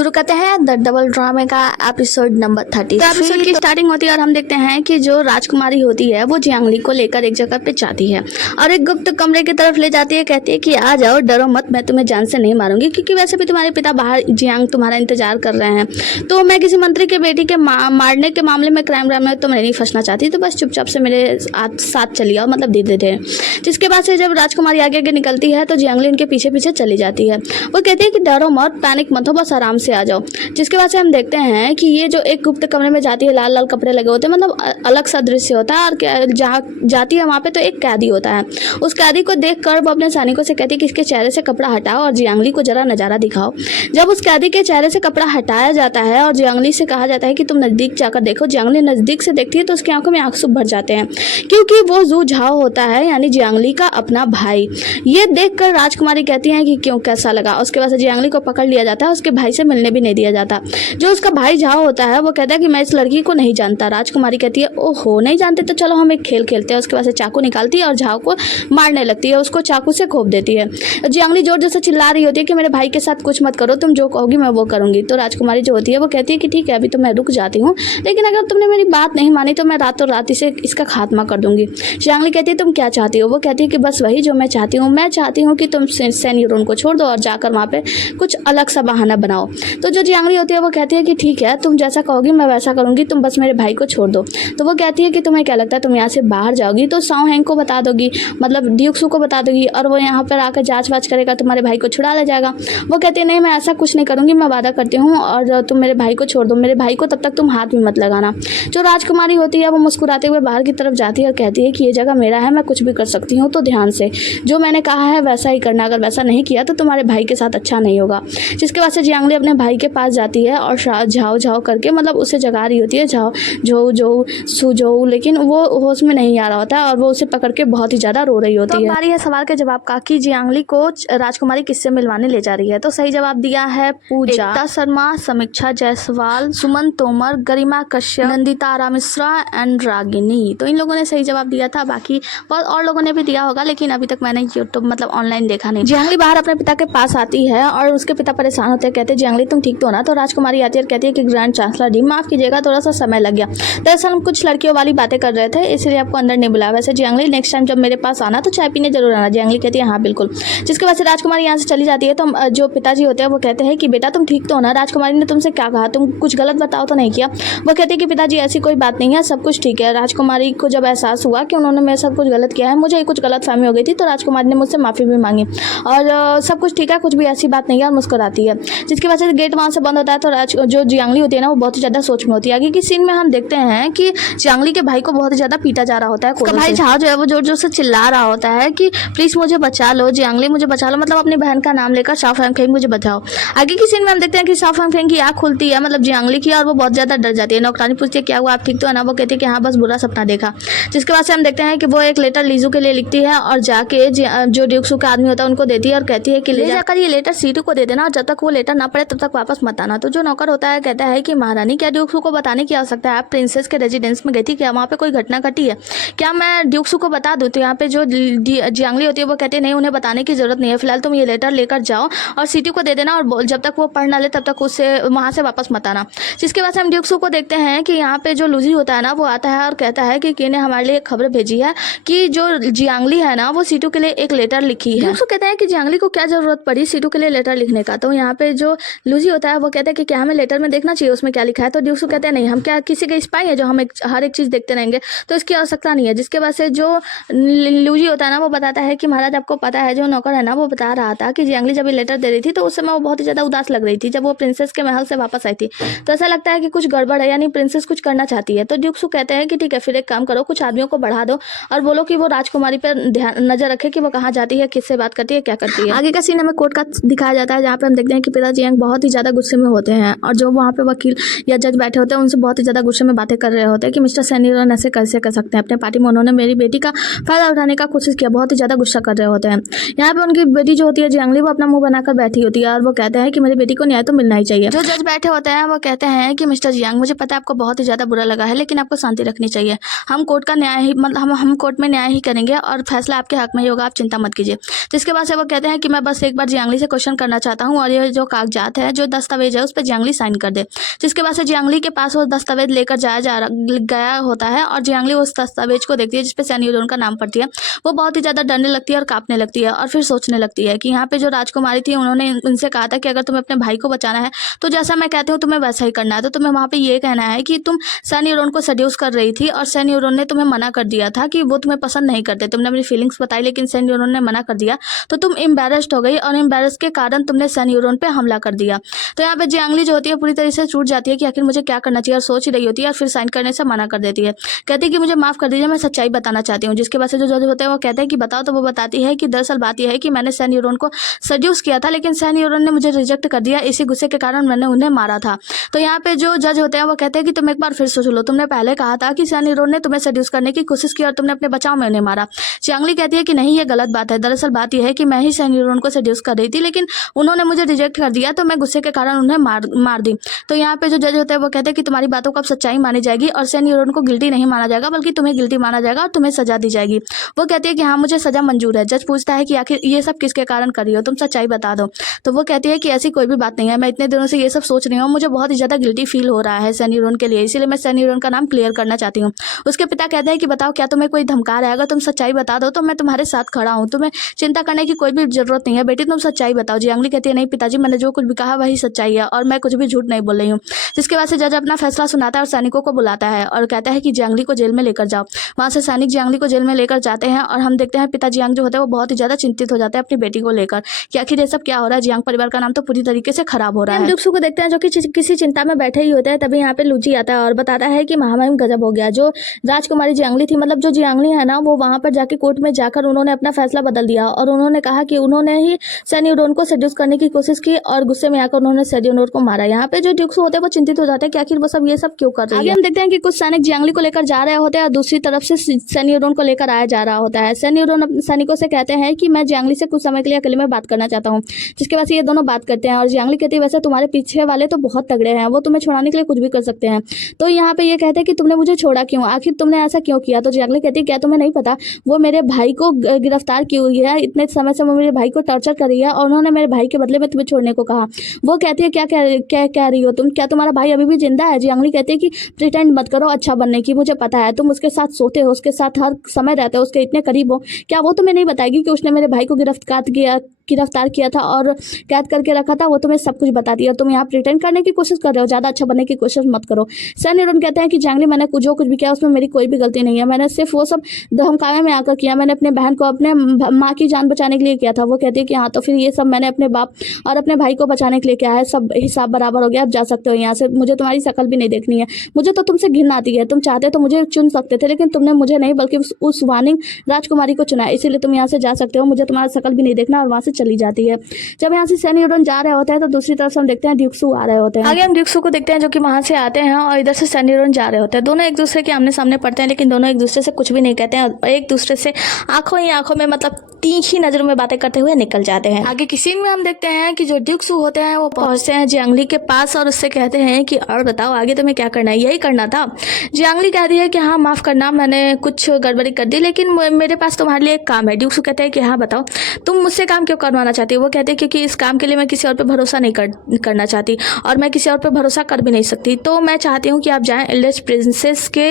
शुरू करते हैं द डबल ड्रामे का एपिसोड नंबर 30। एपिसोड की स्टार्टिंग होती है और हम देखते हैं कि जो राजकुमारी होती है वो जियांगली को लेकर एक जगह पे जाती है और एक गुप्त कमरे की तरफ ले जाती है। कहती है कि आ जाओ, डरो मत, मैं तुम्हें जान से नहीं मारूंगी, क्योंकि वैसे भी तुम्हारे पिता बाहर जियांग तुम्हारा इंतजार कर रहे हैं। तो मैं किसी मंत्री के बेटी के मारने के मामले में क्राइम ड्रामा में तो मैं नहीं फंसना चाहती, तो बस चुपचाप से मेरे साथ चली आओ, मतलब धीरे धीरे। जिसके बाद से जब राजकुमारी आगे आगे निकलती है तो जियांगली उनके पीछे पीछे चली जाती है। वो कहती है कि डरो मत, पैनिक मत हो, बस आराम से आ जाओ। जिसके बाद से हम देखते हैं कि ये जो एक गुप्त कमरे में जाती है, लाल लाल कपड़े लगे होते हैं, मतलब अलग सा दृश्य होता है। और जहाँ जाती है वहाँ पे तो एक कैदी होता है। उस कैदी को देखकर वो अपने सैनिकों से कहती है कि इसके चेहरे से कपड़ा हटाओ और जियांगली को जरा नज़ारा दिखाओ। जब उस कैदी के चेहरे से कपड़ा हटाया जाता है और जियांगली से कहा जाता है कि तुम नज़दीक जाकर देखो, जियांगली नज़दीक से देखती है तो उसकी आंखों में आंसू भर जाते हैं, क्योंकि वो जू झाओ होता है, यानी जियांगली का अपना भाई। ये देखकर राजकुमारी कहती है कि क्यों, कैसा लगा। उसके बाद से जियांगली को पकड़ लिया जाता है, उसके भाई से मिलने भी नहीं दिया जाता। जो उसका भाई झाओ होता है वो कहता है कि मैं इस लड़की को नहीं जानता। राजकुमारी कहती है ओहो, नहीं जानते तो चलो हम एक खेल खेलते हैं। उसके बाद से चाकू निकालती है और झाओ को मारने लगती है, उसको चाकू से घोंप देती है। जियांगली जोर जोर से चिल्ला रही होती है कि मेरे भाई के साथ कुछ मत करो, तुम जो कहोगी मैं वो करूंगी। तो राजकुमारी जो होती है वो कहती है कि ठीक है, अभी तो मैं रुक जाती हूँ, लेकिन अगर तुमने मेरी बात नहीं मानी तो मैं रातों रात इसे इसका खात्मा कर दूंगी। जियांगली कहती है तुम क्या चाहती हो। वो कहती है कि बस वही जो मैं चाहती हूँ, मैं चाहती हूँ कि तुम सेन्यूरोन को छोड़ दो और जाकर वहाँ पे कुछ अलग सा बहाना बनाओ। तो जो जियांगली होती है वो कहती है कि ठीक है, तुम जैसा कहोगी मैं वैसा करूंगी, तुम बस मेरे भाई को छोड़ दो। तो वो कहती है कि तुम्हें क्या लगता है तुम यहाँ से बाहर जाओगी तो साओ हैंग को बता दोगी, मतलब ड्यूक्सू को बता दोगी, और वो यहाँ पर आकर जांच वाच करेगा, तुम्हारे भाई को छुड़ा ले जाएगा। वो कहती है नहीं, मैं ऐसा कुछ नहीं करूँगी, मैं वादा करती हूँ, और तुम मेरे भाई को छोड़ दो, मेरे भाई को तब तक तुम हाथ भी मत लगाना। जो राजकुमारी होती है वो मुस्कुराते हुए बाहर की तरफ जाती है और कहती है कि ये जगह मेरा है, मैं कुछ भी कर सकती हूँ, तो ध्यान से जो मैंने कहा है वैसा ही करना, अगर वैसा नहीं किया तो तुम्हारे भाई के साथ अच्छा नहीं होगा। जिसके बाद से जियांगली अपने भाई के पास जाती है और झाओ झाओ करके मतलब उसे जगा रही होती है, झाओ झो झो सुझो, लेकिन वो होश में नहीं आ रहा होता है और वो उसे पकड़ के बहुत ही ज़्यादा रो रही होती है। तो बारी है सवाल के जवाब का कि जियांगली को राजकुमारी किससे मिलवाने ले जा रही है। तो सही जवाब दिया है पूजा, एकता शर्मा, समीक्षा जायसवाल, सुमन तोमर, गरिमा कश्यप, नंदिता मिश्रा एंड रागिनी। तो इन लोगों ने सही जवाब दिया था, बाकी बहुत और लोगों ने भी दिया होगा, लेकिन अभी तक मैंने यूट्यूब मतलब ऑनलाइन देखा नहीं। जियांगली बाहर अपने पिता के पास आती है और उसके पिता परेशान होते हैं, कहते हैं जियांगली तुम ठीक तो हो ना। तो राजकुमारी आती है और कहती है कि ग्रैंड चांसलर जी माफ कीजिएगा, थोड़ा सा समय लग गया, दरअसल हम कुछ लड़कियों वाली बातें कर रहे थे, इसलिए आपको अंदर नहीं बुलाया। वैसे जियांगली नेक्स्ट टाइम जब मेरे पास आना तो चाय पीने जरूर आना। जियांगली कहती है हाँ बिल्कुल। जिसके बाद से राजकुमारी यहाँ से चली जाती है। तो जो पिताजी होते हैं वो कहते हैं कि बेटा तुम ठीक तो हो ना, राजकुमारी ने तुमसे क्या कहा, तुम कुछ गलत बताओ तो नहीं किया। वो कहती है कि पिताजी ऐसी कोई बात नहीं है, सब कुछ ठीक है। राजकुमारी को जब एहसास हुआ कि उन्होंने मेरे साथ कुछ गलत किया है, मुझे कुछ गलत फहमी हो गई थी, तो राजकुमारी ने मुझसे माफ़ी भी मांगी और सब कुछ ठीक है, कुछ भी ऐसी बात नहीं है, और मुस्कुराती है। जिसकी वजह से गेट वहाँ से बंद होता है। तो जो जियांगली होती है ना वो बहुत ही ज़्यादा सोच में होती है। आगे की सीन में हम देखते हैं कि जियांगली के भाई को बहुत ही ज़्यादा पीटा जा रहा होता है। उसका भाई झाओ जो है वो जोर जोर से चिल्ला रहा होता है कि प्लीज़ मुझे बचा लो, जियांगली मुझे बचा लो, मतलब अपनी बहन का नाम लेकर साओ फैंगफेंग मुझे बचाओ। आगे की सीन में हम देखते हैं कि साओ फैंगफेंग की आँख खुलती है, मतलब जियांगली की, और वो बहुत ज़्यादा डर जाती है। नौकरानी पूछती है क्या हुआ, आप ठीक तो है ना। वो कहती है कि हाँ बस बुरा सपना देखा। जिसके बाद से हम देखते हैं कि वो एक लेटर लीजू के लिए लिखती है और जाके जो ड्यूक्सू का आदमी होता है उनको देती है और कहती है कि ले जाकर ये लेटर सीटू को दे देना, और जब तक वो लेटर ना पड़े तब तक वापस मत आना। तो जो नौकर होता है कहता है कि महारानी क्या ड्यूक्सू को बताने की आवश्यकता है, आप प्रिंसेस के रेजिडेंस में गई थी क्या, वहाँ पे कोई घटना घटी है क्या, मैं ड्यूक्सू को बता दूँ। तो यहाँ पे जो जियांगली होती है वो कहती है नहीं, उन्हें बताने की जरूरत नहीं है, फिलहाल तुम ये लेटर लेकर जाओ और सीटू को दे देना, और जब तक वो पढ़ ना ले तब तक उससे वहाँ से वापस मत आना। जिसके बाद से हम ड्यूक्सू को देखते हैं कि यहाँ पे जो लूजी होता है ना वो आता है और कहता है कि ने हमारे लिए एक खबर भेजी है कि जो जियांगली है ना वो सीटू के लिए एक लेटर लिखी है। ड्यूक्सू कहते हैं कि जियांगली को क्या जरूरत पड़ी सीटू के लिए लेटर लिखने का। तो यहाँ पे जो लूजी होता है वो कहता है कि क्या हमें लेटर में देखना चाहिए उसमें क्या लिखा है। तो ड्यूक्सू कहते हैं नहीं, हम क्या किसी के स्पाई है जो हम हर एक चीज देखते रहेंगे, तो इसकी आवश्यकता नहीं है। जिसके बाद से जो लूजी होता है ना वो बताता है कि महाराज आपको पता है, जो नौकर है ना वो बता रहा था कि जियांगली जब ये लेटर दे रही थी तो उस समय वो बहुत ही ज्यादा उदास लग रही थी जब वो प्रिंसेस के महल से वापस आई थी, तो ऐसा लगता है कि कुछ गड़बड़ है, यानी प्रिंसेस कुछ करना चाहती है। तो ड्यूक्सू कहते हैं कि ठीक है, फिर एक काम करो, कुछ आदमियों को बढ़ा दो और बोलो कि वो राजकुमारी पर ध्यान नजर रखे कि वो कहाँ जाती है, किससे बात करती है, क्या करती है। आगे का सीन हमें कोर्ट का दिखाया जाता है, जहाँ पे हम देखते हैं कि पिता जियांग बहुत ही ज्यादा गुस्से में होते हैं और जो वहाँ पे वकील या जज बैठे होते हैं उनसे बहुत ही ज्यादा गुस्से में बातें कर रहे होते हैं कि मिस्टर सेन्यूरोन ऐसे कैसे कर सकते हैं, अपने पार्टी में उन्होंने मेरी बेटी का फायदा उठाने का कोशिश किया, बहुत ही ज्यादा गुस्सा कर रहे होते हैं। यहाँ पे उनकी बेटी जो होती है जियांगली वो अपना मुंह बनाकर बैठी होती है और वो कहते हैं कि मेरी बेटी को न्याय तो मिलना ही चाहिए। जो जज बैठे होते हैं वो कहते हैं कि मिस्टर जियांग मुझे पता है आपको बहुत ही ज्यादा बुरा लगा है, लेकिन आपको शांति रखनी चाहिए, हम कोर्ट का न्याय ही मतलब हम कोर्ट में न्याय ही करेंगे और फैसला आपके हक में ही होगा, आप चिंता मत कीजिए। जिसके बाद से वो कहते हैं कि मैं बस एक बार जियांगली से क्वेश्चन करना चाहता हूँ और ये जो कागजात है है, जो दस्तावेज है उस पर जियांगली साइन कर दे। जिसके बाद से जियांगली के पास वो दस्तावेज लेकर गया होता है और जियांगली उस दस्तावेज को देखती है जिसपे सैनी लियोन का नाम पड़ती है। वो बहुत ही ज़्यादा डरने लगती है और कांपने लगती है और फिर सोचने लगती है कि यहाँ पे जो राजकुमारी थी उन्होंने उनसे कहा था कि अगर तुम्हें अपने भाई को बचाना है तो जैसा मैं कहती हूँ तुम्हें वैसा ही करना है। तो तुम्हें वहाँ पे ये कहना है कि तुम सैनी लियोन को सेड्यूस कर रही थी और सैनी लियोन ने तुम्हें मना कर दिया था कि वो तुम्हें पसंद नहीं करते। तुमने अपनी फीलिंग्स बताई लेकिन सैनी लियोन ने मना कर दिया, तो तुम एम्बेरस्ड हो गई और एम्बेरस के कारण तुमने सैनी लियोन पे हमला कर दिया। तो यहाँ पे जियांगली जो होती है पूरी तरह से छूट जाती है कि आखिर मुझे क्या करना चाहिए और सोच रही होती है और फिर साइन करने से मना कर देती है। कहती है कि मुझे माफ़ कर दीजिए, मैं सच्चाई बताना चाहती हूँ। जिसके बाद से जो जज होते हैं वो कहते हैं कि बताओ। तो वो बताती है कि दरअसल बात यह है कि मैंने सैनी लियोन को सेड्यूस किया था लेकिन सैनी लियोन ने मुझे रिजेक्ट कर दिया, इसी गुस्से के कारण मैंने उन्हें मारा था। तो यहाँ पे जो जज होते हैं वो कहते हैं कि तुम एक बार फिर सोच लो, तुमने पहले कहा था कि सैनी लियोन ने तुम्हें सेड्यूस करने की कोशिश की और तुमने अपने बचाव में उन्हें मारा। जियांगली कहती है कि नहीं, ये गलत बात है। दरअसल बात यह है कि मैं ही सैनी लियोन को सेड्यूस कर रही थी लेकिन उन्होंने मुझे रिजेक्ट कर दिया, तो मैं गुस्से के कारण उन्हें मार दी। तो यहाँ पे जो जज होते हैं वो कहते हैं कि तुम्हारी बातों को अब सच्चाई मानी जाएगी और सैनी लियोन को गिल्टी नहीं माना जाएगा बल्कि तुम्हें गिल्टी माना जाएगा और तुम्हें सजा दी जाएगी। वो कहती है कि हाँ, मुझे सजा मंजूर है। जज पूछता है कि आखिर ये सब किसके कारण कर रही हो, तुम सच्चाई बता दो। तो वो कहती है कि ऐसी कोई भी बात नहीं है, मैं इतने दिनों से ये सब सोच रही हूँ, मुझे बहुत ही ज़्यादा गिल्टी फील हो रहा है सैनी लियोन के लिए, इसीलिए मैं सैनी लियोन का नाम क्लियर करना चाहती हूँ। उसके पिता कहते हैं कि बताओ, क्या तुम्हें कोई धमका रहा है? अगर तुम सच्चाई बता दो तो मैं तुम्हारे साथ खड़ा हूँ, तुम्हें चिंता करने की कोई भी जरूरत नहीं है बेटी, तुम सच्चाई बताओ। जियांगली कहती है नहीं पिताजी, मैंने जो कुछ भी कहा वही सच्चाई है और मैं कुछ भी झूठ नहीं बोल रही हूँ। जिसके बाद से जज अपना फैसला सुनाता है और सैनिकों को बुलाता है और कहता है कि जियांगली को जेल में लेकर जाओ। वहाँ से सैनिक जियांगली को जेल में लेकर जाते हैं और हम देखते हैं पिता जियांग जो होता है वो बहुत ही ज़्यादा चिंतित हो जाता है अपनी बेटी को लेकर कि आखिर ये सब क्या हो रहा है, जियांग परिवार का नाम तो पूरी तरीके से खराब हो रहा है। हम दुक्सू को देखते हैं जो कि किसी चिंता में बैठे ही होते हैं। तभी यहाँ पे लूची आता है और बताता है कि महामहिम गजब हो गया, जो राजकुमारी जियांगली थी, मतलब जो जियांगली है ना, वो वहाँ पर जाके कोर्ट में जाकर उन्होंने अपना फैसला बदल दिया और उन्होंने कहा कि उन्होंने ही सैनी लियोन को सेड्यूस करने की कोशिश की और गुस्से में आकर उन्होंने सैनी लियोन को मारा। यहाँ पे जो ड्यूक्स होते हैं वो चिंतित हो जाते हैं कि आखिर वो सब ये सब क्यों कर रहे हैं। आगे हम देखते हैं कि कुछ सैनिक जियांगली को लेकर जा रहे होते हैं और दूसरी तरफ से सैनी लियोन को लेकर आया जा रहा होता है। सैनी लियोन अपने सैनिकों से कहते हैं कि मैं जियांगली से कुछ समय के लिए अकेले में बात करना चाहता हूँ। जिसके बाद से ये दोनों बात करते हैं और जियांगली कहती है वैसे तुम्हारे पीछे वाले तो बहुत तगड़े हैं, वो तुम्हें छुड़ाने के लिए कुछ भी कर सकते हैं। तो यहाँ पे ये कहते हैं कि तुमने मुझे छोड़ा क्यों, आखिर तुमने ऐसा क्यों किया। तो जियांगली कहती है क्या तुम्हें नहीं पता, वो मेरे भाई को गिरफ्तार की हुई है, इतने समय से वो मेरे भाई को टॉर्चर कर रही है और उन्होंने मेरे भाई के बदले में तुम्हें छोड़ने को कहा। वो कहती है क्या कह रही हो तुम, क्या तुम्हारा भाई अभी भी जिंदा है। जियांगली कहती है कि प्रिटेंड मत करो अच्छा बनने की, मुझे पता है तुम उसके साथ सोते हो, उसके साथ हर समय रहते हो, उसके इतने करीब हो, क्या वो तुम्हें नहीं बताएगी कि उसने मेरे भाई को गिरफ्तार किया था और कैद करके रखा था। वो तुम्हें सब कुछ बताती है और तुम यहाँ प्रिटेंड करने की कोशिश कर रहे हो, ज़्यादा अच्छा बनने की कोशिश मत करो। सैनी लियोन कहते हैं कि जियांगली मैंने जो कुछ भी किया उसमें मेरी कोई भी गलती नहीं है, मैंने सिर्फ वो सब धमकावे में आकर किया, मैंने अपने बहन को अपने माँ की जान बचाने के लिए किया था। वो कहती है कि हाँ तो फिर ये सब मैंने अपने बाप और अपने भाई को बचाने के लिए किया है, सब हिसाब बराबर हो गया, अब जा सकते हो यहाँ से, मुझे तुम्हारी शक्ल भी नहीं देखनी है, मुझे तो तुमसे घिन आती है, तुम चाहते तो मुझे चुन सकते थे लेकिन तुमने मुझे नहीं बल्कि उस वार्निंग राजकुमारी को चुना, इसीलिए तुम यहाँ से जा सकते हो, मुझे तुम्हारा शक्ल भी नहीं देखना। और वहाँ से चली जाती है। जब यहाँ से सैनी लियोन जा रहे होते हैं तो दूसरी तरफ से हम देखते हैं ड्यूक्सू आ रहे होते हैं। आगे हम ड्यूक्सू को देखते हैं जो कि वहाँ से आते हैं और इधर से सैनी लियोन जा रहे होते हैं। दोनों एक दूसरे के आमने सामने पड़ते हैं लेकिन दोनों एक दूसरे से कुछ भी नहीं कहते हैं और एक दूसरे से आंखों ही आंखों में मतलब तीखी नजरों में बातें करते हुए निकल जाते हैं। आगे की सीन में हम देखते हैं कि जो ड्यूक्सू होते हैं वो पहुंचते हैं जियांगली के पास और उससे कहते हैं कि और बताओ आगे तुम्हें क्या करना है, यही करना था। जियांगली कहती है कि हाँ माफ करना, मैंने कुछ गड़बड़ी कर दी लेकिन मेरे पास तुम्हारे लिए एक काम है। ड्यूक्सू कहते हैं कि हाँ बताओ तुम मुझसे काम क्यों करवाना चाहती हो। वो कहते हैं क्योंकि इस काम के लिए मैं किसी और पे भरोसा नहीं करना चाहती और मैं किसी और पे भरोसा कर भी नहीं सकती, तो मैं चाहती हूँ कि आप जाएं एल्डेस प्रिंसेस के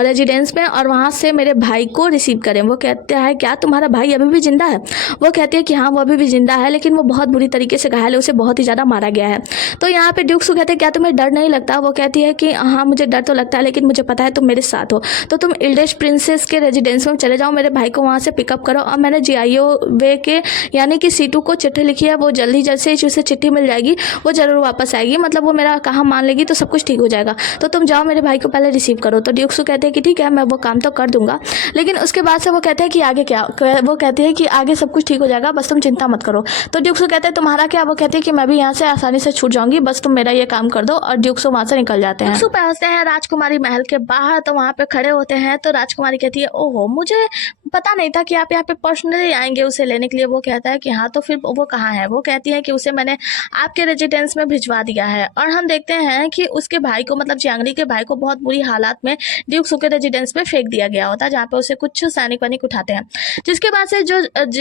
रेजिडेंस में और वहाँ से मेरे भाई को रिसीव करें। वो कहते हैं क्या तुम्हारा भाई अभी भी जिंदा है। वो कहती है कि हाँ वो अभी भी जिंदा है लेकिन वो बहुत बुरी तरीके से घायल है, उसे बहुत ही ज़्यादा मारा गया है। तो यहाँ पे ड्यूक्सू कहते हैं क्या तुम्हें डर नहीं लगता। वो कहती है कि हाँ मुझे डर तो लगता है लेकिन मुझे पता है तुम मेरे साथ हो, तो तुम एल्डेस प्रिंसेस के रेजिडेंस में चले जाओ, मेरे भाई को वहाँ से पिकअप करो और मैंने GIO वे के यानी कि C2 को चिट्ठी लिखी है, वो जल्दी से उसे चिट्ठी मिल जाएगी, वो जरूर वापस आएगी, मतलब वो मेरा कहा मान लेगी तो सब कुछ ठीक हो जाएगा, तो तुम जाओ मेरे भाई को पहले रिसीव करो। तो ड्यूक्सू कहते हैं कि ठीक है मैं वो काम तो कर दूंगा, लेकिन उसके बाद से वो कहते हैं कि आगे क्या। वो कहते हैं कि आगे सब कुछ ठीक हो जाएगा, बस तुम चिंता मत करो। तो ड्यूक्सू कहते हैं तुम्हारा क्या। वो कहते हैं कि मैं भी यहाँ से आसानी से छूट जाऊंगी, बस तुम मेरा ये काम कर दो। और ड्यूक्सू वहाँ से निकल जाते हैं। ड्यूक्सू पहुँचते हैं राजकुमारी महल के बाहर, तो वहाँ पे खड़े होते हैं तो राजकुमारी कहती है ओहो मुझे पता नहीं था कि आप यहाँ पे पर्सनली आएंगे उसे लेने के लिए। वो कहता है कि हाँ, तो फिर वो कहाँ है। वो कहती है कि उसे मैंने आपके रेजिडेंस में भिजवा दिया है। और हम देखते हैं कि उसके भाई को, मतलब जियांगली के भाई को बहुत बुरी हालात में ड्यूक सू के रेजिडेंस में फेंक दिया गया होता है, जहाँ पे उसे कुछ सैनिक वैनिक उठाते हैं। जिसके बाद से जो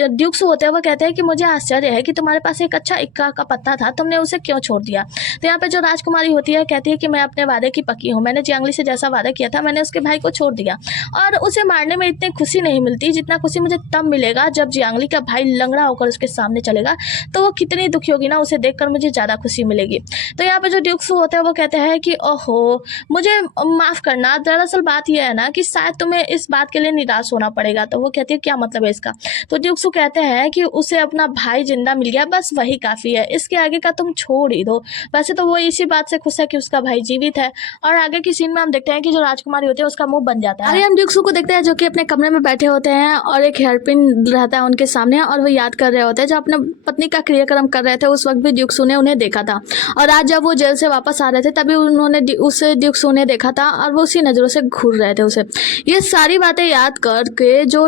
ड्यूक सू होते हैं वो कहते हैं कि मुझे आश्चर्य है कि तुम्हारे पास एक अच्छा इक्का का पत्ता था, तुमने उसे क्यों छोड़ दिया। तो यहाँ पे जो राजकुमारी होती है कहती है कि मैं अपने वादे की पक्की हूँ, मैंने जियांगली से जैसा वादा किया था मैंने उसके भाई को छोड़ दिया। और उसे मारने में इतनी खुशी नहीं मिलती जितना खुशी मुझे तब मिलेगा जब जियांगली का भाई लंगड़ा होकर उसके सामने चलेगा, तो वो कितनी दुखी होगी ना, उसे देखकर मुझे ज़्यादा खुशी मिलेगी। तो यहाँ पे जो ड्यूक सू होते हैं वो कहते हैं कि ओहो, मुझे माफ़ करना, दरअसल बात यह है ना कि शायद तुम्हें इस बात के लिए निराश होना पड़ेगा। तो वो कहती है क्या मतलब है इसका। तो ड्यूक सू कहते हैं कि उसे अपना भाई जिंदा मिल गया, बस वही काफ़ी है, इसके आगे का तुम छोड़ ही दो। वैसे तो वो इसी बात से खुश है कि उसका भाई जीवित है। और आगे की सीन में हम देखते हैं कि जो राजकुमारी होती है उसका मुंह बन जाता है। आगे हम ड्यूक सू को देखते हैं जो कि अपने कमरे में बैठे होते हैं और एक हेयरपिन रहता है उनके सामने, और वो याद कर रहे होते हैं जब अपने पत्नी का क्रियाक्रम कर रहे थे उस वक्त भी ड्यूक सू ने उन्हें देखा था। और आज जब वो जेल से वापस आ रहे थे तभी उन्होंने उसे ड्यूक सू ने देखा था और वो उसी नज़रों से घूर रहे थे उसे। ये सारी बातें याद करके जो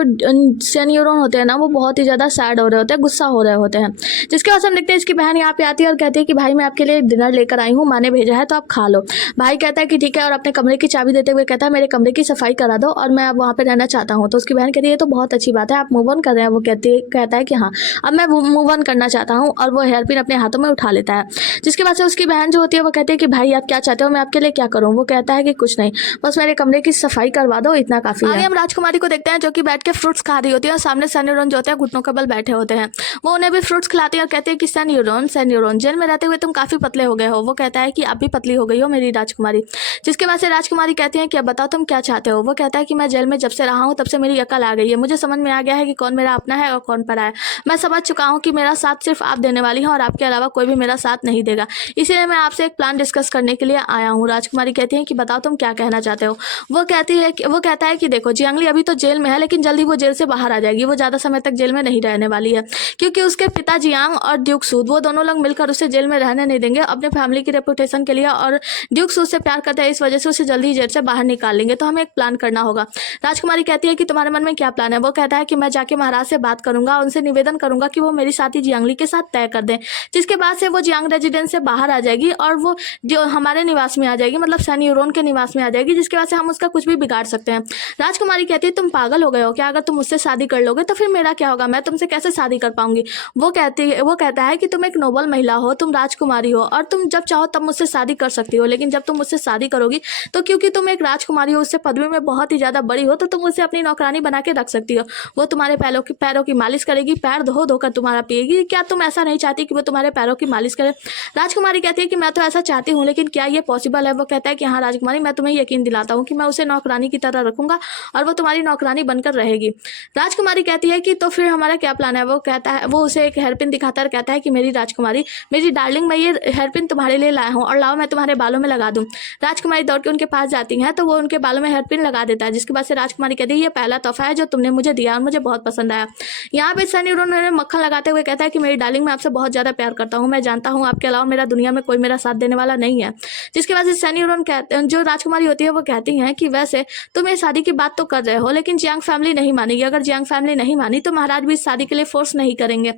सन यूरोन होते हैं ना वो बहुत ही ज़्यादा सैड हो रहे होते हैं, गुस्सा हो रहे होते हैं। जिसके बाद हम देखते हैं इसकी बहन यहाँ पे आती है और कहती है कि भाई मैं आपके लिए डिनर लेकर आई हूँ, माँ ने भेजा है तो आप खा लो। भाई कहता है कि ठीक है, और अपने कमरे की चाबी देते हुए कहता है मेरे कमरे की सफाई करा दो और मैं अब वहाँ पे रहना चाहता हूँ। तो उसकी बहन कहती है ये तो बहुत अच्छी बात है, आप मूव ऑन कर रहे हैं। वो कहता है कि हाँ, अब मैं मूव ऑन करना चाहता हूँ, और वो हेयरपिन अपने हाथों में उठा लेता है। जिसके बाद से उसकी बहन जो होती है वो कहती है कि भाई आप क्या चाहते हो, मैं आपके लिए क्या करूँ। वो कहता है कि कुछ नहीं, बस मेरे कमरे की सफाई करवा दो, इतना काफी है। आगे हम राजकुमारी को देखते हैं जो कि बैठ के फ्रूट्स खा रही होती है और सामने सन यूरोन जो होते हैं घुटनों के बल बैठे होते हैं। वो उन्हें भी फ्रूट्स खिलाते हैं और कहते हैं कि सन यूरोन जेल में रहते हुए तुम काफी पतले हो गए हो। वो कहता है कि आप भी पतली हो गई हो मेरी राजकुमारी। जिसके बाद से राजकुमारी कहती है कि अब बताओ तुम क्या चाहते हो। वो कहता है कि मैं जेल में जब से रहा हूँ तब से मेरी अकल आ गई है, मुझे समझ में आ गया है कि कौन मेरा अपना है और कौन पराया है। मैं समझ चुका हूँ कि मेरा साथ सिर्फ आप देने वाली हैं और आपके अलावा कोई भी मेरा साथ नहीं देगा, इसीलिए मैं आपसे एक प्लान डिस्कस करने के लिए आया हूँ। राजकुमारी कहती है कि बताओ तुम क्या कहना चाहते हो। वो कहता है कि देखो जियांगली अभी तो जेल में है लेकिन जल्दी वो जेल से बाहर आ जाएगी, वो ज़्यादा समय तक जेल में नहीं रहने वाली है, क्योंकि उसके पिता जियांग और ड्यूक सू वो दोनों लोग मिलकर उसे जेल में रहने नहीं देंगे अपने फैमिली की रेपुटेशन के लिए, और ड्यूक सू से प्यार करते हैं इस वजह से उसे जल्दी जेल से बाहर निकाल लेंगे। तो हमें एक प्लान करना होगा। राजकुमारी कहती है कि तुम्हारे मन में क्या प्लान है। वो कहता है कि मैं जाके महाराज से बात करूंगा, उनसे निवेदन करूंगा कि वो मेरी साथी जियांगली के साथ तय कर दें, जिसके बाद से वो जियांग रेजिडेंस से बाहर आ जाएगी और वो जो हमारे निवास में आ जाएगी, मतलब सन यूरोन के निवास में आ जाएगी, जिसके बाद से हम उसका कुछ भी बिगाड़ सकते हैं। राजकुमारी कहती है तुम पागल हो गए हो क्या, अगर तुम मुझसे शादी कर लोगे तो फिर मेरा क्या होगा, मैं तुमसे कैसे शादी कर पाऊंगी। वो कहता है कि तुम एक नोबल महिला हो, तुम राजकुमारी हो और तुम जब चाहो तब मुझसे शादी कर सकती हो, लेकिन जब तुम मुझसे शादी करोगी तो क्योंकि तुम एक राजकुमारी हो, उससे पदवी में बहुत ही ज़्यादा बड़ी हो, तो तुम उसे अपनी नौकरानी बना के रख सकती हो। वो तुम्हारे पैरों की मालिश करेगी, पैर धो धोकर तुम्हारा पिएगी। क्या तुम ऐसा नहीं चाहती कि वो तुम्हारे पैरों की मालिश करे। राजकुमारी कहती है कि मैं तो ऐसा चाहती हूँ लेकिन क्या ये पॉसिबल है। वो कहता है कि हाँ राजकुमारी, मैं तुम्हें यकीन दिलाता हूँ कि मैं उसे नौकरानी की तरह रखूंगा और वो तुम्हारी नौकरानी बनकर रहेगी। राजकुमारी कहती है कि तो फिर हमारा क्या प्लान है। वो उसे एक हेयरपिन दिखाता है, कहता है कि मेरी राजकुमारी, मेरी डार्लिंग, मैं ये हेयरपिन तुम्हारे लिए लाया हूँ और लाओ मैं तुम्हारे बालों में लगा दूँ। राजकुमारी दौड़ के उनके पास जाती है तो वो उनके बालों में हेयरपिन लगा देता है, जिसके बाद से राजकुमारी कहती है ये पहला तोहफा है जो तुमने मुझे दिया और मुझे बहुत पसंद आया। यहाँ पे सन यूरोन ने मक्खन लगाते हुए कहता है कि मेरी डार्लिंग, मैं आपसे बहुत ज़्यादा प्यार करता हूँ, मैं जानता हूँ आपके अलावा मेरा दुनिया में कोई मेरा साथ देने वाला नहीं है। जिसकी वजह से सन यूरोन जो राजकुमारी होती है वो कहती हैं कि वैसे तुम ये शादी की बात तो कर रहे हो लेकिन जियांग फैमिली नहीं मानेगी, अगर जियांग फैमिली नहीं मानी तो महाराज भी इस शादी के लिए फोर्स नहीं करेंगे।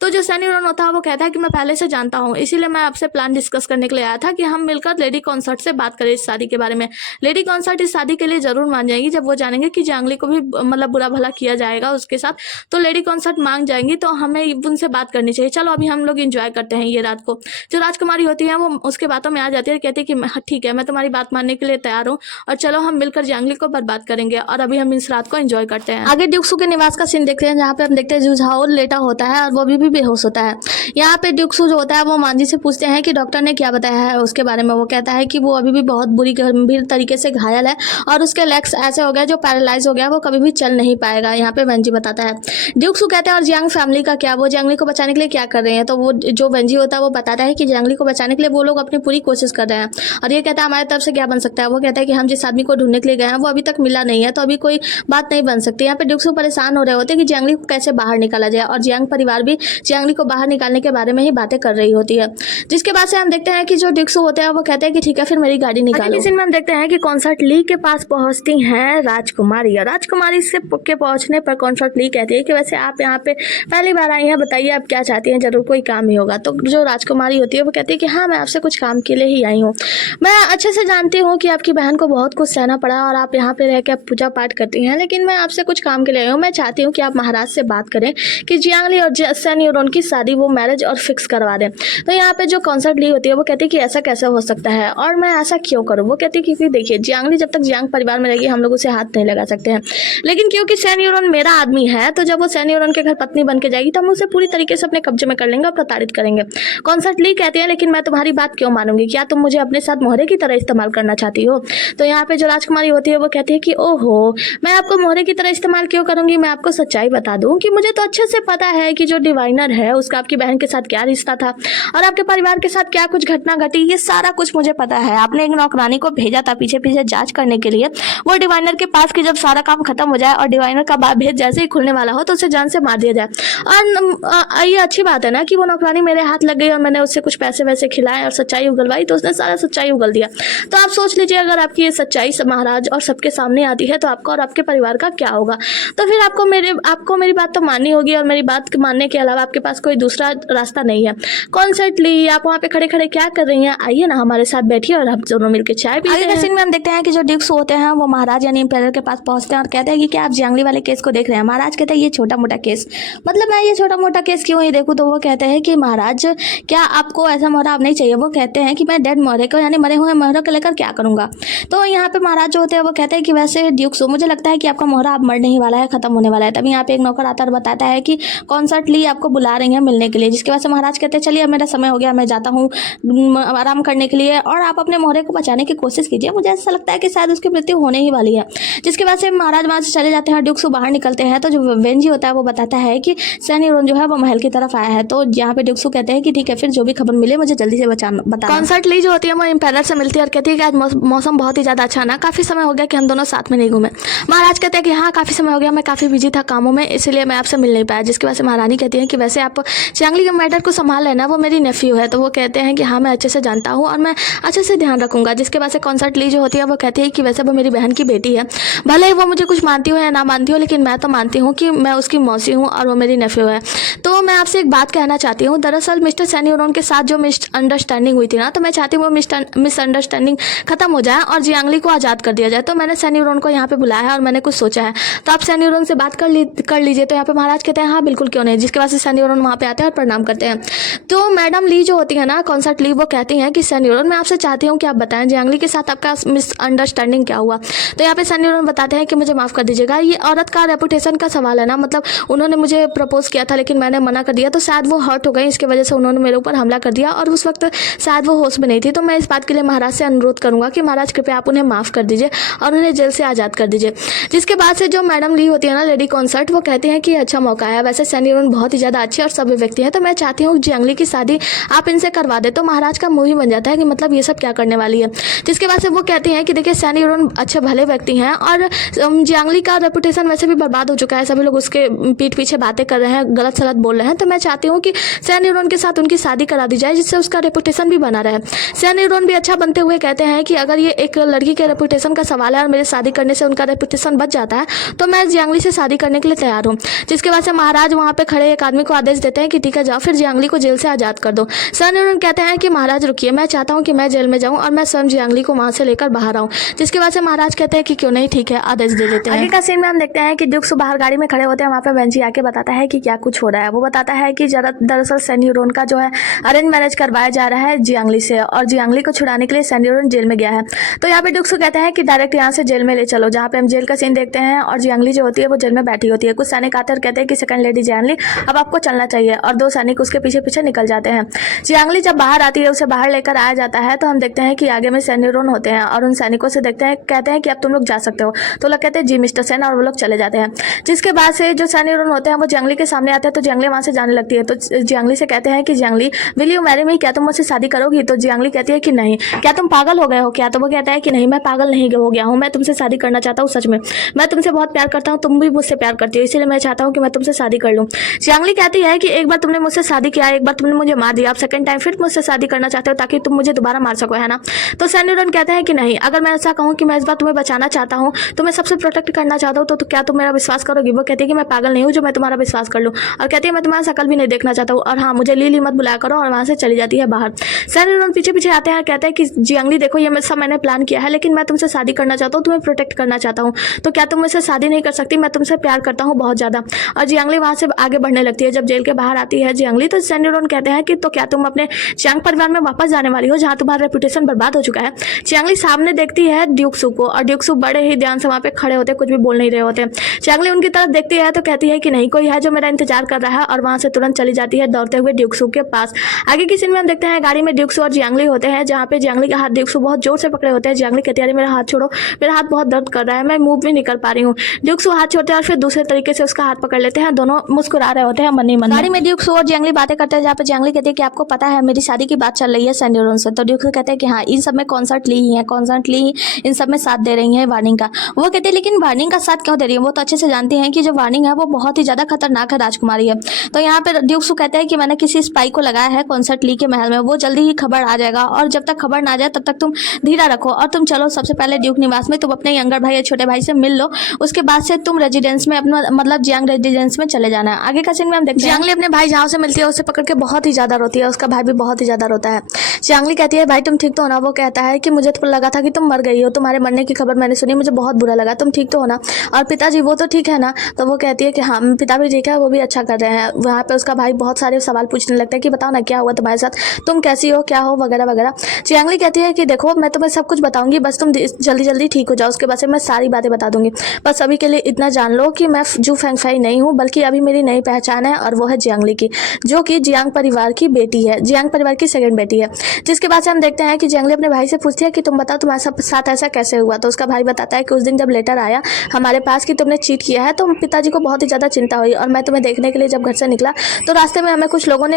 तो जो सन यूरोन होता है वो कहता है कि मैं पहले से जानता हूँ, इसीलिए मैं आपसे प्लान डिस्कस करने के लिए आया था कि हम मिलकर लेडी कॉन्सर्ट से बात करें इस शादी के बारे में। लेडी कॉन्सर्ट इस शादी के लिए जरूर मान जाएंगी जब वो जानेंगे कि जियांगली को भी मतलब बुरा भला किया जाएगा उसके साथ, तो लेडी कॉन्सर्ट मांग जाएंगी, तो हमें उनसे बात करनी चाहिए। चलो अभी हम लोग एंजॉय करते हैं ये रात को। जो राजकुमारी होती है वो उसके बातों में आ जाती है, कहती है कि ठीक है मैं तुम्हारी बात मानने के लिए तैयार हूँ और चलो हम मिलकर जियांगली को बर्बाद करेंगे और अभी हम इस रात को एंजॉय करते हैं। आगे ड्यूक सू के निवास का सीन देखते हैं जहाँ पे हम देखते हैं जुझाओ लेटा होता है और वो भी बेहोश होता है। यहाँ पे ड्यूक सू जो होता है वो मांझी से पूछते हैं कि डॉक्टर ने क्या बताया है उसके बारे में। वो कहता है कि वो अभी भी बहुत बुरी गंभीर तरीके से घायल है और उसके लेग्स ऐसे हो गया जो पैरालाइज हो गया, वो कभी भी चल नहीं पाएगा। यहाँ पे वेंजी बताता है। ड्यूक सू कहता है और जियांग फैमिली का क्या, वो जियांगली को बचाने के लिए क्या कर रहे हैं। तो वो जो वेंजी होता है वो बताता है कि जियांगली को बचाने के लिए वो लोग अपनी पूरी कोशिश कर रहे हैं और ये कहता है हमारी तरफ से क्या बन सकता है। वो कहता है कि हम जिस आदमी को ढूंढने के लिए गए हैं वो अभी तक मिला नहीं है, तो अभी कोई बात नहीं बन सकती। यहाँ पे ड्यूक सू परेशान हो रहे होते हैं कि जियांगली को कैसे बाहर निकाला जाए और जियांग परिवार भी जियांगली को बाहर निकालने के बारे में ही बातें कर रही होती है। जिसके बाद से हम देखते हैं कि जो ड्यूक सू होते हैं वो कहते हैं कि ठीक है फिर मेरी गाड़ी निकालो। इसी में हम देखते हैं कि कॉन्सर्ट ली के पास पहुंचती हैं राजकुमारी। राजकुमारी से के पहुंचने पर कॉन्सर्ट ली कहती है कि वैसे आप यहाँ पे पहली बार आई हैं, बताइए आप क्या चाहती हैं, जरूर कोई काम ही होगा। तो जो राजकुमारी होती है वो कहती है कि हाँ, मैं आपसे कुछ काम के लिए ही आई हूँ। मैं अच्छे से जानती हूँ कि आपकी बहन को बहुत कुछ सहना पड़ा और आप यहाँ पे रह के पूजा पाठ करती हैं, लेकिन मैं आपसे कुछ काम के लिए आई हूँ। मैं चाहती हूँ कि आप महाराज से बात करें कि जियांगली और सैन यूरोन की शादी वो मैरिज और फिक्स करवा दें। तो यहाँ पे जो कॉन्सर्ट ली होती है वो कहती है कि ऐसा कैसे हो सकता है और मैं ऐसा क्यों करूँ। वो कहती है क्योंकि देखिए, जियांगली जब तक जियांग परिवार में रहेगी हम लोग उसे हाथ नहीं लगा सकते हैं, लेकिन क्योंकि सैन यूरोन मेरा आदमी है, तो जब वो सैन यूरोन के घर पत्नी बन के जाएगी तो हम उसे पूरी तरीके से अपने कब्जे में कर लेंगे और प्रताड़ित करेंगे। कॉन्सर्ट ली कहती है लेकिन मैं तुम्हारी बात क्यों मानूंगी, क्या तुम मुझे अपने साथ मोहरे की तरह इस्तेमाल करना चाहती हो। तो यहाँ पे जो राजकुमारी होती है वो कहती है कि ओहो, मैं आपको मोहरे की तरह इस्तेमाल क्यों करूंगी। मैं आपको सच्चाई बता दूं कि मुझे तो अच्छे से पता है कि जो डिवाइनर है उसका आपकी बहन के साथ क्या रिश्ता था और आपके परिवार के साथ क्या कुछ घटना घटी, ये सारा कुछ मुझे पता है। आपने एक नौकरानी को भेजा था पीछे पीछे जांच करने के लिए वो डिवाइनर के पास कि जब सारा काम खत्म हो जाए और डिवाइनर का भेद जैसे ही खुलने वाला हो तो उसे जान से मार दिया जाए। और ये अच्छी बात है ना कि वो नौकरानी मेरे हाथ लग गई और मैंने उससे कुछ पैसे वैसे खिलाए और सच्चाई उगलवाई तो उसने सारा सच्चाई उगल दिया। तो आप सोच लीजिए, अगर आपकी ये सच्चाई महाराज और सबके सामने आती है तो आपका और आपके परिवार का क्या होगा। तो फिर आपको मेरी बात तो माननी होगी और मेरी बात मानने के अलावा आपके पास कोई दूसरा रास्ता नहीं है। कॉन्सर्ट ली, आप वहाँ पे खड़े खड़े क्या कर रही हैं, आइए ना हमारे साथ बैठिए और हम दोनों मिलकर चाय पीते हैं। आगे के सीन में हम देखते हैं कि जो ड्यूक्स होते हैं वो महाराज यानी एम्पायर के पास पहुंचते हैं और कहते हैं कि क्या आप जियांगली वाले केस को देख रहे हैं। महाराज कहते हैं ये छोटा मोटा केस, मतलब मैं ये छोटा मोटा केस क्यों ही देखूं। तो वो कहते हैं कि महाराज क्या आपको ऐसा मोहरा अब नहीं चाहिए। वो कहते हैं कि मैं डेड मोहरे को यानी मरे हुए मोहरे को लेकर क्या करूंगा। तो यहाँ पे महाराज जो होते हैं वो कहते हैं कि वैसे ड्यूक्स मुझे लगता है कि आपका मोहरा अब मरने ही वाला है, खत्म होने वाला है। तभी यहाँ पे एक नौकर आता और बताता है कि कॉन्सर्ट ली आपको बुला रही है मिलने के लिए, जिसकी वजह से महाराज कहते हैं चलिए अब मेरा समय हो गया, मैं जाता हूँ आराम करने के लिए और आप अपने मोहरे को बचाने की कोशिश कीजिए। मुझे ऐसा लगता है कि शायद उसकी मृत्यु होने ही वाली है। जिसकी वजह से महाराज वहाँ से चले जाते हैं और ड्यूक्स बाहर निकलते हैं। तो जो वेंजी होता है वो बताता है कि सैन यूरोन जो है वो महल की तरफ आया है। तो यहाँ पे ड्यूक्स कहते हैं कि ठीक है, फिर जो भी खबर मिले मुझे जल्दी से बता। कॉन्सर्ट ली जो होती है वो एम्पायर से मिलती है और कहती है कि आज मौसम बहुत ही ज़्यादा अच्छा ना, काफ़ी समय हो गया कि हम दोनों साथ में नहीं घूमे। महाराज कहते हैं कि हाँ, काफ़ी समय हो गया, मैं काफ़ी बिजी था कामों में, इसलिए मैं आपसे मिल नहीं पाया। जिसकी वजह से महारानी कहती है कि वैसे आप जियांगली के मैटर को संभाल लेना, वो मेरी नेफ्यू है। तो वो कहते हैं कि हाँ, मैं अच्छे से जानता हूँ और मैं अच्छे से ध्यान रखूंगा। जिसके वजह से कॉन्सर्ट ली जो होती है वो कहती है कि वैसे वो मेरी बहन की बेटी है, भले ही वो मुझे कुछ मानती हो या ना मानती हो, लेकिन मैं तो मानती हूँ कि मैं उसकी मौसी हूँ और वो मेरी नेफ्यू है। तो मैं आपसे एक बात कहना चाहती हूँ, दरअसल मिस्टर सैन यूरोन के साथ जो मिसअंडरस्टैंडिंग हुई थी ना, तो मैं चाहती हूँ वो मिसअंडरस्टैंडिंग खत्म हो जाए और जियांगली को आज़ाद कर दिया जाए। तो मैंने सैन यूरोन को यहाँ पे बुलाया है और मैंने कुछ सोचा है, तो आप सैन यूरोन से बात कर लीजिए। तो यहाँ पे महाराज कहते हैं हाँ बिल्कुल, क्यों नहीं। जिसके वजह से सैन यूरोन वहाँ पे आते हैं और प्रणाम करते हैं। तो मैडम ली जो होती है ना कॉन्सर्ट ली, वो कहती हैं कि सैन यूरोन मैं आपसे चाहती हूँ कि आप बताएं जियांगली के साथ आपका मिसअंडरस्टैंडिंग क्या हुआ। तो यहाँ पे सैन यूरोन बताते हैं कि मुझे माफ़ कर दीजिएगा, ये औरत का रेपुटेशन का सवाल है ना, मतलब उन्होंने मुझे प्रपोज किया था लेकिन मैंने मना कर दिया, तो शायद वो हर्ट हो गई, इसकी वजह से उन्होंने मेरे ऊपर हमला कर दिया और उस वक्त शायद वो होश में नहीं थी। तो मैं इस बात के लिए महाराज से अनुरोध करूंगा कि महाराज कृपया आप उन्हें माफ़ कर दीजिए और उन्हें जेल से आज़ाद कर दीजिए। जिसके बाद से जो मैडम ली होती है ना लेडी कॉन्सर्ट, वो कहती हैं कि अच्छा मौका है, वैसे सैन यूरोन बहुत ही ज़्यादा अच्छे और सभ्य व्यक्ति हैं, तो मैं चाहती हूँ जियांगली की शादी आप इनसे करवा दे। तो महाराज का मुँह ही बन जाता है कि मतलब ये सब क्या करने वाली है। जिसके बाद से वो कहती हैं कि देखिए सैन यूरोन अच्छे भले व्यक्ति हैं और जियांगली का रेपुटेशन वैसे भी बर्बाद हो चुका है, सभी लोग उसके पीठ पीछे बातें कर रहे हैं, गलत सलत बोल रहे हैं। तो मैं चाहती हूँ कि सैन यूरोन के साथ उनकी शादी करा दी जाए, जिससे उसका रेपुटेशन भी बना रहे। सैन यूरोन भी अच्छा बनते हुए कहते हैं कि अगर ये एक लड़की के रेपुटेशन का सवाल है और मेरे शादी करने से उनका रेपुटेशन बच जाता है तो मैं जियांगली से शादी करने के लिए तैयार हूँ। जिसके बाद से महाराज वहाँ पे खड़े एक आदमी को आदेश देते हैं कि ठीक है जाओ, फिर जियांगली को जेल से आज़ाद कर दो। सैन यूरोन कहते हैं कि महाराज रुकिए, मैं चाहता हूँ कि मैं जेल में जाऊँ और मैं स्वयं जियांगली को वहाँ से लेकर बाहर आऊँ। जिसकी वजह से महाराज कहते हैं कि क्यों नहीं, ठीक है, आदेश दे देते हैं। आगे का सीन में हम देखते हैं कि ड्यूक्स बाहर गाड़ी में खड़े होते हैं, वहाँ पे वेंजी आके बताता है कि क्या कुछ हो रहा है। वो बताता है कि दरअसल सैन यूरोन का जो है अरेंज मैरिज करवाया जा रहा है जियांगली से और जियांगली को छुड़ाने के लिए सैन यूरोन जेल में गया है। तो यहाँ पे ड्यूक्स कहते हैं कि डायरेक्ट यहाँ से जेल में ले चलो, जहाँ पे हम जेल का सीन देखते हैं और जियांगली जो होती है वो जेल में बैठी होती है। कुछ सैनिक आते हैं और कहते हैं कि सेकंड लेडी जियांगली अब आपको चलना चाहिए और दो सैनिक उसके पीछे पीछे निकल जाते हैं। जियांगली जब बाहर आती है, उसे बाहर लेकर आया जाता है, तो हम देखते हैं कि आगे में सैन यूरोन होते हैं और उन सैनिकों से देखते हैं, कहते हैं कि अब तुम लोग जा सकते हो। तो लोग कहते हैं जी मिस्टर सैन, और वो लोग चले जाते हैं। जिसके बाद से जो सैन यूरोन होते हैं वो जियांगली के सामने आते हैं, तो जियांगली वहाँ से जाने लगती है। तो जियांगली से कहते हैं कि जियांगली विल यू मैरी मी, क्या तुम मुझसे शादी करोगी। तो जियांगली कहती है कि नहीं, क्या तुम पागल हो गए हो क्या। तो वो कहता है कि नहीं, मैं पागल नहीं हो गया हूँ, मैं तुमसे शादी करना चाहता हूँ, सच में मैं तुमसे बहुत प्यार करता हूँ, तुम भी मुझसे प्यार करती हो, इसलिए मैं चाहता हूँ कि मैं तुमसे शादी कर लूँ। जियांगली कहती है कि एक बार तुमने मुझसे शादी किया, एक बार तुमने मुझे मार दिया, आप सेकंड टाइम फिर मुझसे शादी करना चाहते हो ताकि तुम मुझे दोबारा मार सको, है ना। तो सैन यूरोन कहते हैं कि नहीं, अगर मैं ऐसा कहूँ कि मैं इस बार तुम्हें बचाना चाहता हूँ, तुम्हें सबसे प्रोटेक्ट करना चाहता दो तो क्या तुम मेरा विश्वास करोगी? वो कहती है कि मैं पागल नहीं हूँ जो मैं तुम्हारा विश्वास कर लूँ, और कहती है मैं तुम्हारा शकल भी नहीं देखना चाहता हूँ, और हाँ मुझे लीली मत बुलाया करो, और वहाँ से चली जाती है बाहर। सैन निरोन पीछे पीछे आते हैं, कहते हैं कि जियांगली देखो ये सब मैंने प्लान किया है, लेकिन मैं तुमसे शादी करना चाहता हूँ, तुम्हें प्रोटेक्ट करना चाहता हूँ, तो क्या तुम मुझसे शादी नहीं कर सकती? मैं तुमसे प्यार करता हूँ बहुत ज़्यादा। और जियांगली वहाँ से आगे बढ़ने लगती है। जब जेल के बाहर आती है जियांगली, तो सैन निरोन कहते हैं कि तो क्या तुम अपने चियांग परिवार में वापस जाने वाली हो जहाँ तुम्हारा रेपुटेशन बर्बाद हो चुका है? जियांगली सामने देखती है ड्यूक्सू को, और ड्यूक्सू बड़े ही ध्यान से वहाँ पे खड़े होते, कुछ भी बोल नहीं रहे होते। जियांगली उनकी तरफ देखती है तो कहती है कि नहीं, कोई है जो मेरा इंतजार कर रहा है, और वहाँ से तुरंत चली जाती है दौड़ते हुए ड्यूक्सू के पास। आगे की सीन में हम देखते हैं गाड़ी में ड्यूक्सू और जियांगली होते हैं, जहाँ पे जियांगली का हाथ ड्यूक्सू बहुत जोर से पकड़े होते हैं। जियांगली कहती है मेरा हाथ छोड़ो, मेरा हाथ बहुत दर्द कर रहा है, मैं मूव भी नहीं कर पा रही हूँ। ड्यूक्सू हाथ छोड़ते हैं और फिर दूसरे तरीके से उसका हाथ पकड़ लेते हैं, दोनों मुस्कुरा रहे होते हैं मन ही मन। गाड़ी में ड्यूक्सू और जियांगली बातें करते हैं, जहाँ पे जियांगली कहती है कि आपको पता है मेरी शादी की बात चल रही है सैन निरोन से। तो ड्यूक्सू कहते हैं कि हाँ, इन सब में कॉन्सर्ट ली है, कॉन्सर्ट ली इन सब में साथ दे रही है वार्निंग का। वो कहते हैं लेकिन वार्निंग का साथ क्यों दे रही है? वो तो अच्छे से जानती हैं कि जो वार्निंग है वो बहुत ही ज्यादा खतरनाक है, राजकुमारी है। तो यहाँ पे ड्यूक्सू कहते हैं कि मैंने किसी स्पाई को लगाया है कॉन्सर्ट ली के महल में, वो जल्दी ही खबर आ जाएगा, और जब तक खबर ना आ जाए तब तक तुम धीरा रखो, और तुम चलो सबसे पहले ड्यूक निवास में, तुम अपने यंगर भाई या छोटे भाई से मिल लो, उसके बाद से तुम रेजिडेंस में अपना मतलब जियांग रेजिडेंस में चले जाना है। आगे का सीन में हम देखते हैं जियांगली अपने भाई जहाँ से मिलती है उसे पकड़ के बहुत ही ज्यादा रोती है, उसका भाई भी बहुत ही ज्यादा रोता है। जियांगली कहती है भाई तुम ठीक तो हो ना? वो कहता है कि मुझे तो लगा था कि तुम मर गई हो, तुम्हारे मरने की खबर मैंने सुनी, मुझे बहुत बुरा लगा, तुम ठीक तो हो ना? और पिताजी वो तो ठीक है ना? तो वो कहती है कि हाँ पिता भी ठीक है, वो भी अच्छा कर रहे हैं। वहाँ पे उसका भाई बहुत सारे सवाल पूछने लगता है कि बताओ ना क्या हुआ तुम्हारे साथ, तुम कैसी हो, क्या हो, वगैरह वगैरह। जियांगली कहती है कि देखो मैं तुम्हें सब कुछ बताऊंगी, बस तुम जल्दी जल्दी ठीक हो जाओ, उसके बाद से मैं सारी बातें बता दूंगी। बस अभी के लिए इतना जान लो कि मैं जू फेंगफाई नहीं हूँ, बल्कि अभी मेरी नई पहचान है, और वो है जियांगली की, जो कि जियांग परिवार की बेटी है, जियांग परिवार की सेकंड बेटी है। जिसके बाद से हम देखते हैं कि जियांगली अपने भाई से पूछती है कि तुम बताओ तुम्हारे साथ ऐसा कैसे हुआ? तो उसका भाई बताता है कि उस दिन जब लेटर आया हमारे पास कि तुमने चीट किया है, तो पिताजी को बहुत ही ज़्यादा चिंता हुई, और मैं तुम्हें देखने के लिए जब घर से निकला तो रास्ते में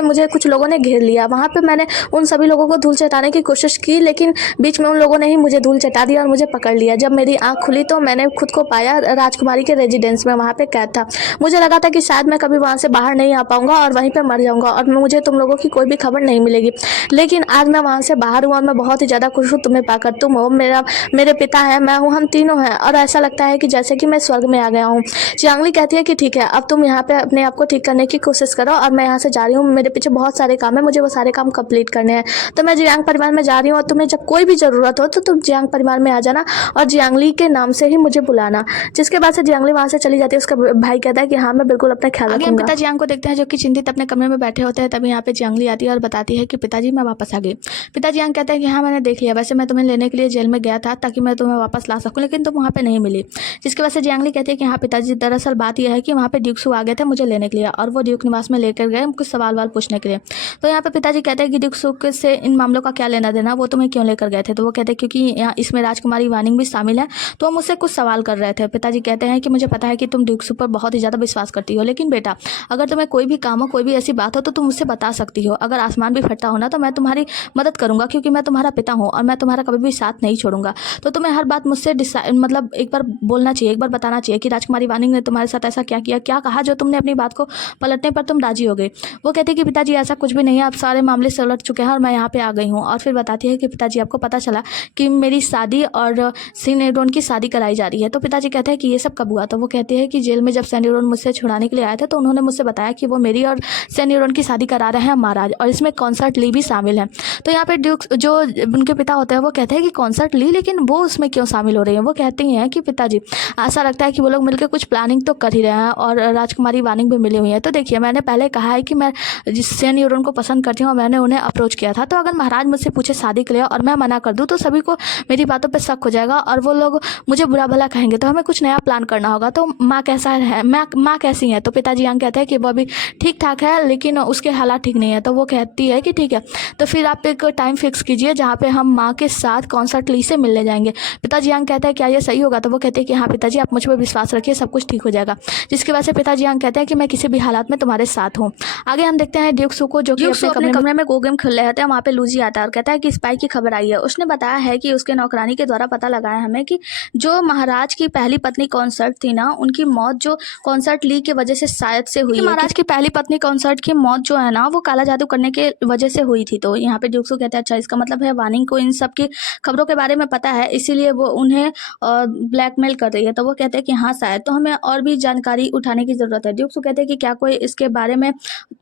मुझे कुछ लोगों ने घेर लिया। वहाँ पे मैंने उन सभी लोगों को धूल चटाने की कोशिश की, लेकिन बीच में उन लोगों ने ही मुझे धूल चटा दिया और मुझे पकड़ लिया। जब मेरी आंख खुली तो मैंने खुद को पाया राजकुमारी के रेजिडेंस में, वहाँ पे कैद था। मुझे लगा था कि शायद मैं कभी वहाँ से बाहर नहीं आ पाऊंगा और वहीं पे मर जाऊंगा, और मुझे तुम लोगों की कोई भी खबर नहीं मिलेगी। लेकिन आज मैं वहाँ से बाहर हुआ और मैं बहुत ही ज़्यादा खुश हूँ तुम्हें पाकर। तुम हो मेरे पिता है, मैं हूँ, हम तीनों हैं, और ऐसा लगता है कि जैसे कि मैं स्वर्ग में आ गया हूँ। जियांगली कहती है कि ठीक है, अब तुम यहाँ पे अपने आप को ठीक करने की कोशिश करो, और मैं यहाँ से जा रही हूँ, मेरे पीछे बहुत सारे काम है, मुझे वो सारे काम कंप्लीट करने हैं। तो मैं जियांग परिवार में जा रही हूँ, और तुम्हें जब कोई भी ज़रूरत हो तो तुम जियांग परिवार में आ जाना, और जियांगली के नाम से ही मुझे बुलाना। जिसके बाद से जियांगली वहाँ से चली जाती है। उसका भाई कहता है कि हाँ मैं बिल्कुल अपना ख्याल रखूंगा। पिता जियांग को देखते हैं जो कि चिंतित अपने कमरे में बैठे होते हैं। तभी यहाँ पे जियांगली आती है और बताती है कि पिताजी मैं वापस आ गई। पिता जियांग कहते हैं कि हाँ मैंने देख लिया, वैसे मैं तुम्हें लेने के लिए जेल में गया था ताकि मैं तुम्हें वापस ला सकूँ, लेकिन तुम वहाँ पे नहीं मिली। जिसकी वजह से जियांगली कहती है कि हाँ पिताजी, दरअसल बात यह है कि वहाँ पे ड्यूक्सू आ गए थे मुझे लेने के लिए, और वो ड्यूक निवास में लेकर गए कुछ सवाल पूछने के लिए। तो यहाँ पे पिताजी कहते हैं कि ड्यूक्सू से इन मामलों का क्या लेना देना, वो तुम्हें क्यों लेकर गए थे? तो वो कहते हैं क्योंकि इसमें राजकुमारी वार्निंग भी शामिल है, तो हम मुझसे कुछ सवाल कर रहे थे। पिताजी कहते हैं कि मुझे पता है कि तुम ड्यूक्सू पर बहुत ही ज़्यादा विश्वास करती हो, लेकिन बेटा अगर तुम्हें कोई भी काम हो, कोई भी ऐसी बात हो तो तुम मुझसे बता सकती हो। अगर आसमान भी फटता हो ना तो मैं तुम्हारी मदद करूंगा, क्योंकि मैं तुम्हारा पिता हूँ और मैं तुम्हारा कभी भी साथ नहीं छोड़ूंगा। तो तुम्हें हर बात मुझसे मतलब एक बार बोलना चाहिए, एक बार बताना चाहिए कि राजकुमारी वार्निंग ने तुम्हारे साथ ऐसा क्या किया, क्या कहा जो तुमने अपनी बात को पलटने पर तुम राजी हो गए। वो कहती है कि पिताजी ऐसा कुछ भी नहीं है, अब सारे मामले से उलट चुके हैं और मैं यहाँ पे आ गई हूँ। और फिर बताती है कि पिताजी आपको पता चला कि मेरी शादी और सैन निरोन की शादी कराई जा रही है। तो पिताजी कहते हैं कि ये सब कब हुआ? तो वो कहती है कि जेल में जब सैन निरोन मुझसे छुड़ाने के लिए आए थे तो उन्होंने मुझसे बताया कि वो मेरी और सैन निरोन की शादी करा रहे हैं महाराज, और इसमें कॉन्सर्ट ली भी शामिल है। तो यहाँ पे ड्यूक जो उनके पिता होते हैं वो कहते हैं कि कॉन्सर्ट ली, लेकिन वो उसमें क्यों शामिल हो रही है? वो कहती हैं कि पिताजी ऐसा लगता है कि वो लोग मिलकर कुछ प्लानिंग तो कर ही रहे हैं, और राजकुमारी वार्निंग भी मिली हुई है। तो देखिए मैंने पहले कहा है कि मैं सैन निरोन को पसंद करती हूँ और मैंने उन्हें अप्रोच किया था, तो अगर महाराज मुझसे पूछे शादी के लिए और मैं मना कर दूँ तो सभी को मेरी बातों पर शक हो जाएगा और वो लोग मुझे बुरा भला कहेंगे। तो हमें कुछ नया प्लान करना होगा। तो माँ कैसा है, माँ कैसी है? तो पिताजी यहाँ कहते हैं कि वो अभी ठीक ठाक है, लेकिन उसके हालात ठीक नहीं है। तो वो कहती है कि ठीक है, तो फिर आप एक टाइम फिक्स कीजिए जहाँ पे हम माँ के साथ कॉन्सर्ट ली से मिलने जाएंगे। पिताजी यहाँ कहते हैं क्या ये सही होगा? तो वो कहते हैं कि हाँ पिताजी आप मुझ पर विश्वास रखिए, सब कुछ ठीक हो जाएगा। जिसकी वजह से पिताजी यहाँ कहते हैं कि मैं किसी भी हालात में तुम्हारे साथ हूँ। आगे हम देखते हैं ड्यूक्सू को, जो कि अपने कमरे में गो गेम खेल रहे होते हैं। वहाँ पे लूजी आता है और कहता है कि स्पाई की खबर आई है। उसने बताया है कि उसके नौकरानी के द्वारा पता लगाया हमें कि जो महाराज की पहली पत्नी कॉन्सर्ट थी ना, उनकी मौत जो कॉन्सर्ट ली की वजह से शायद से हुई। महाराज की पहली पत्नी कॉन्सर्ट की मौत जो है ना वो काला जादू करने के वजह से हुई थी। तो यहाँ पे ड्यूक्सू कहते हैं अच्छा इसका मतलब है वार्निंग को इन सब की खबरों के बारे में पता है, इसीलिए वो उन्हें ब्लैकमेल कर रही है। तो वो कहते हैं कि हाँ शायद, तो हमें और भी जानकारी उठाने की ज़रूरत है। ड्यूक्सू कहते हैं कि क्या कोई इसके बारे में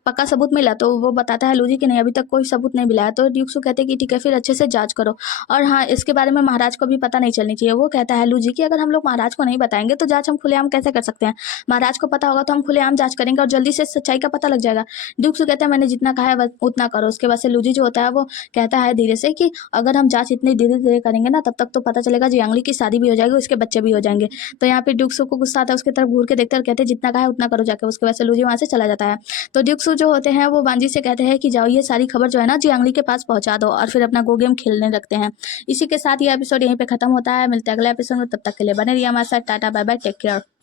पक्का सबूत मिला, तो वो बताता है लूजी कि नहीं अभी तक कोई सबूत नहीं मिला है। तो ड्यूक्सू कहते हैं कि ठीक है फिर अच्छे से जाँच करो, और हाँ इसके बारे में महाराज को भी पता नहीं चलनी चाहिए। वो कहता है लूजी कि अगर हम लोग महाराज को नहीं बताएंगे तो जाँच हम खुलेआम कैसे कर सकते हैं, महाराज को पता होगा तो हम खुलेआम जाँच करेंगे और जल्दी से सच्चाई का पता लग जाएगा। ड्यूक्सू कहता है मैंने जितना कहा है उतना करो। उसके बाद से लूजी जो होता है वो कहता है धीरे से कि अगर हम जाँच इतनी धीरे धीरे करेंगे ना तब तक तो पता चलेगा जियांगली की शादी भी हो जाएगी, उसके बच्चे भी हो जाएंगे। तो यहाँ पे ड्यूक्सू को गुस्सा आता है, उसकी तरफ घूर के देखते हैं और कहते हैं जितना कहा है उतना करो जाके। उसके बाद से लूजी वहाँ से चला जाता है। तो ड्यूक्सू जो होते हैं वो वांजी से कहते हैं कि जाओ ये सारी खबर जो है ना जियांगली के पास पहुंचा दो, और फिर अपना गो गेम खेलने लगते हैं। इसी के साथ ये एपिसोड यहीं पे खत्म होता है। मिलते हैं अगले एपिसोड में, तब तक के लिए बने रहिए हमारे साथ। Tata bye bye, take care.